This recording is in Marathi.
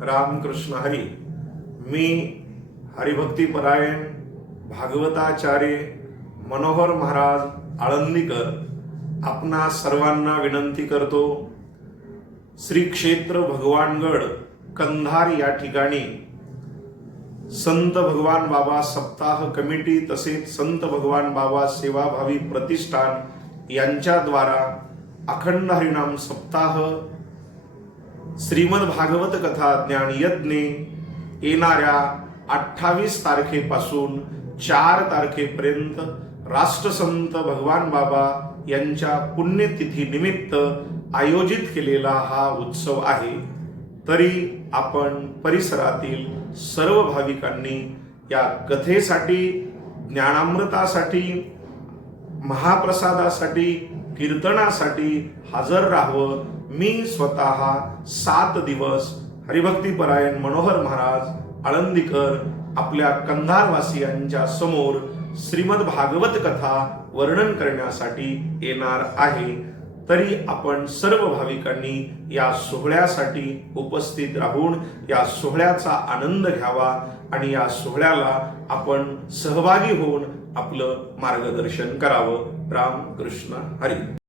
रामकृष्ण हरी। मी हरिभक्तीपरायण भागवताचार्य मनोहर महाराज आळंदीकर आपणा सर्वांना विनंती करतो, श्री क्षेत्र भगवानगड कंधार या ठिकाणी संत भगवान बाबा सप्ताह कमिटी तसेच संत भगवान बाबा सेवाभावी प्रतिष्ठान यांच्याद्वारा अखंड हरिनाम सप्ताह श्रीमद भागवत कथा ज्ञान यज्ञ येणाऱ्या 28 तारखेपासून 4 तारखेपर्यंत राष्ट्रसंत भगवान बाबा यांच्या पुण्यतिथी निमित्त आयोजित केलेला हा उत्सव आहे। तरी आपण परिसरातील सर्व भाविकांनी या कथेसाठी, ज्ञानामृतासाठी, महाप्रसादासाठी, कीर्तनासाठी हजर राहावं। मी स्वतः 7 दिवस हरिभक्तीपरायण मनोहर महाराज आळंदीकर आपल्या कंधारवासियांच्या समोर श्रीमद भागवत कथा वर्णन करण्यासाठी येणार आहे। तरी आपण सर्व भाविकांनी या सोहळ्यासाठी उपस्थित राहून या सोहळ्याचा आनंद घ्यावा आणि या सोहळ्याला आपण सहभागी होऊन आपलं मार्गदर्शन करावं। राम कृष्ण हरी।